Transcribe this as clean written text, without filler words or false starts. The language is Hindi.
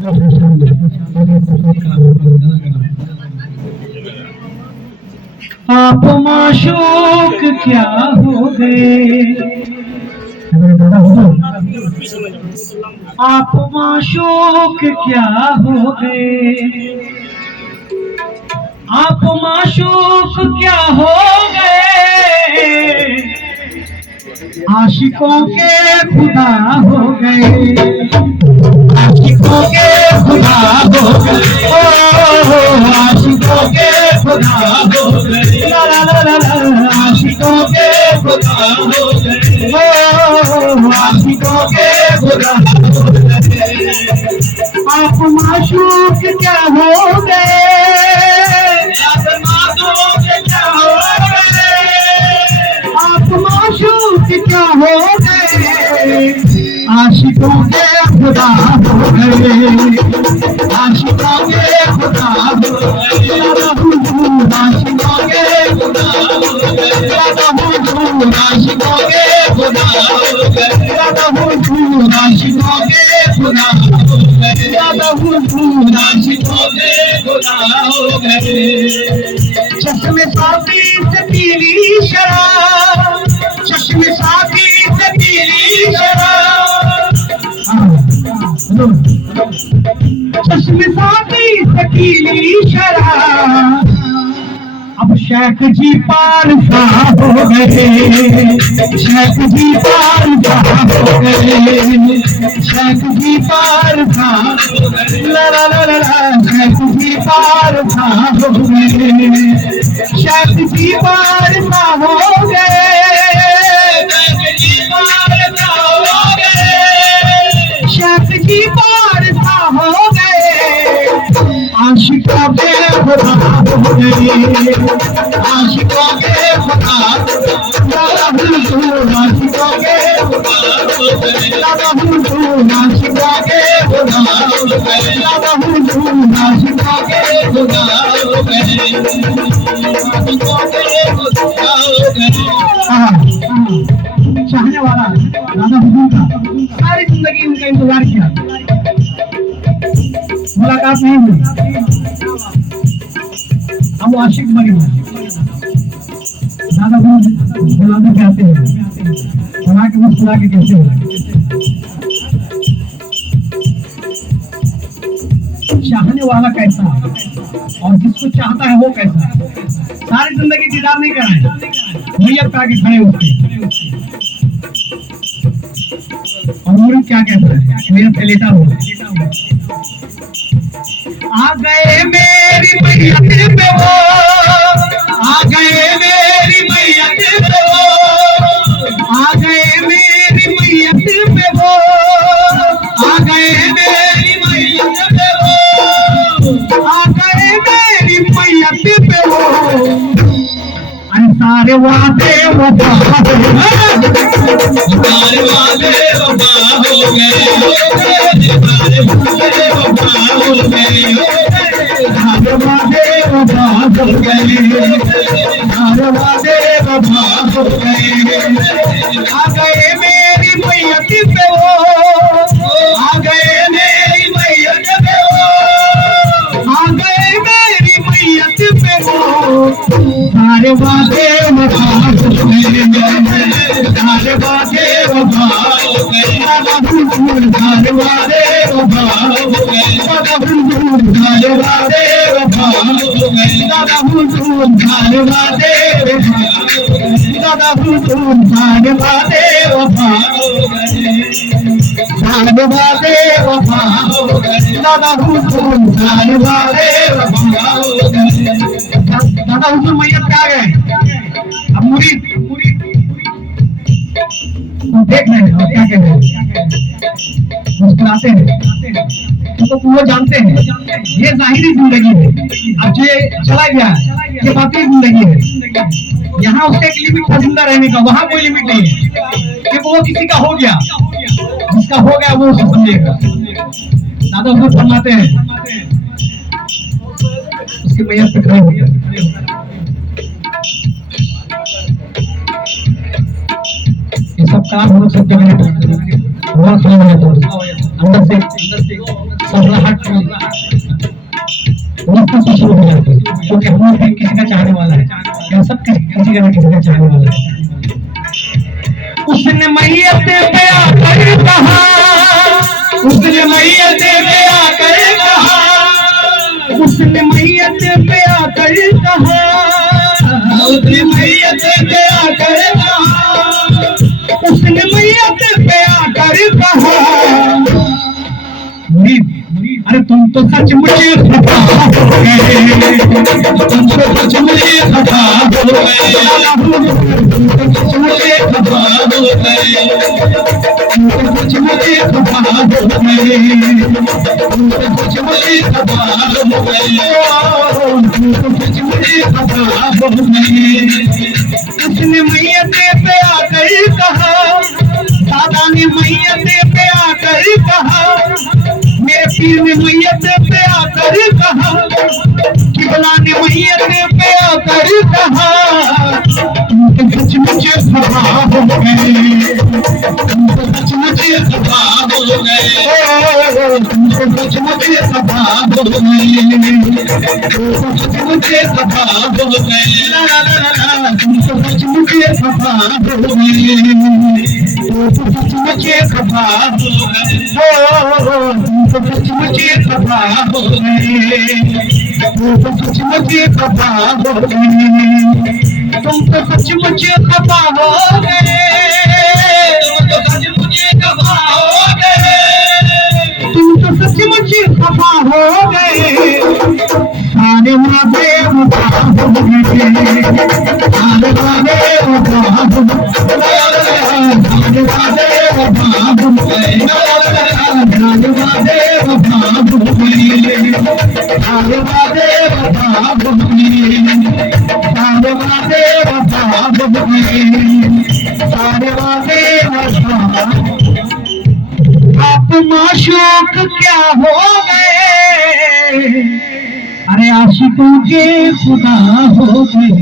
आप माशूक क्या हो गए, आप माशूक क्या हो गए, आप माशूक क्या हो गए, आशिकों के खुदा हो गए, आशिकों के खुदा हो गए, ओ आशिकों के खुदा हो गए, ला ला ला ला ला, आशिकों के खुदा हो गए, ओ आशिकों के खुदा हो गए, आप माशूक क्या हो गए, आप माशूक क्या हो गए, आप माशूक क्या हो गए, आशिकों के खुदा हो गए, आशिकों के खुदा हो गए, आशिकों के खुदा हो गए, आशिकों के खुदा हो गए, आशिकों के खुदा हो गए, आशिकों के खुदा हो गए, चश्मे साथी से पीली शराब, चश्मे साथी से पीली शराब, चश्मे साथी से पीली शराब, अब शेख जी पार हो गए, शेख जी पार हो गए, शेख जी पार हो गए, ला ला ला ला, शेख जी पार हो गए, शेख जी पार हो गए, शेख जी पार हो गए, शेख जी पार हो गए, आशिकों के खुदा हो गए, आशिकों के खुदा, आशिकों के खुदा हो गए, आशिकों के खुदा हो गए, आशिकों के खुदा हो गए, आशिकों के खुदा हो गए। चाहने वाला दादा हुजूर का सारी जिंदगी उनका इंतजार किया, मुलाकात नहीं हुई, हम आशिक बने हुए, दादा बुलाते कहते हैं, बना के मुस्कुरा के कहते हैं, चाहने वाला कैसा है और जिसको चाहता है वो कैसा है, सारी जिंदगी दीदार नहीं कराए, मैयत आगे खड़े होते और मुरीद क्या कहता है, मैयत से लेटा हुआ, आ गए मेरी मैयत पे वो, आ गए मेरी मैयत पे वो, आ गए मेरी मैयत पे वो, आ गए मेरी मैयत पे वो, आ गए मेरी मैयत पे वो, सारे वादे वफा हो गए, सारे वादे वफा हो गए, सारे वादे वफा हो गए, सारे वादे वफा हो गए, सारे वादे वफा हो गए, आ गए मेरी मैयत पे वो, आ गए मेरी मैयत पे वो, आ गए मेरी मैयत पे वो, सारे वादे वफा हो गए, सारे वादे वफा हो गए, सारे वादे वफा हो गए, सारे वादे वफा हो गए, दादा हुजूर सारे वादे वफा हो गए, दादा हुजूर सारे वादे वफा हो गए, सारे वादे वफा हो गए, दादा हुजूर सारे वादे वफा हो गए, दादा हुजूर मैयत पे आ गए, अब मुरीद देख रहे हैं और क्या कह रहे हैं, मुस्कुराते हैं, तो वो जानते हैं ये जाहिरी जिंदगी है, अब जो चला गया ये बाकी जिंदगी है, यहाँ उसका एक लिमिट था जिंदा रहने का, वहाँ कोई लिमिट नहीं है कि वो किसी का हो गया, जिसका हो गया वो उसे समझेगा। दादा उसको फरमाते हैं उसकी मैयत पे खड़े होकर, ये सब काम हम लोग सब जगह अंदर से घबराहट बिल्कुल शुरू हो जाती है, क्योंकि हम लोग भी किसी का चाहने वाला है, या सब किसी का ना किसी का चाहने वाला है। उसने मैयत पे आकर कहा, उसने मैयत पे आकर कहा, उसने मैयत पे आकर कहा, उसने मैयत पे आकर कहा, उसने मैयत पे आकर कहा, अरे तुम तो सच मुझे खफा हो गए, तुम तो सच मुझे खफा हो गए, तुम तो सच मुझे खफा हो गए, तुम तो सच मुझे खफा हो गए, तुम तो सच मुझे खफा हो गए, तुम तो सच मुझे खफा हो गए। उसने मैयत पे आकर कहा, दादा ने मैयत पे आकर कहा, मेरे पीर ने मैयत पे आकर कहा, किबला ने मैयत पे आकर कहा, तुम तो सच मुझे खफा हो गए, तुम तो सच मुझे खफा हो गए, तुम तो सच मुझे खफा हो गए, तुम तो सच मुझे खफा हो गए, तुम तो सच मुझे खफा हो गए, तुम तो सच मुझे खफा हो गए, तुम तो सच मुझे खफा हो गए, तुम तो सच मुझे खफा हो गए, तुम तो सच मुझे खफा हो गए, तुम तो सच मुझे खफा हो गए, तुम तो सच मुझे खफा हो गए, सारे वादे वफा हो गए, सारे वादे वफा हो गए, सारे वादे वफा हो गए, सारे वादे वफा हो गए, सारे वादे वफा हो गए, सारे वादे वफा हो गए, सारे वादे वफा। आप माशूक क्या हो गए, अरे आशिकों के खुदा हो गए।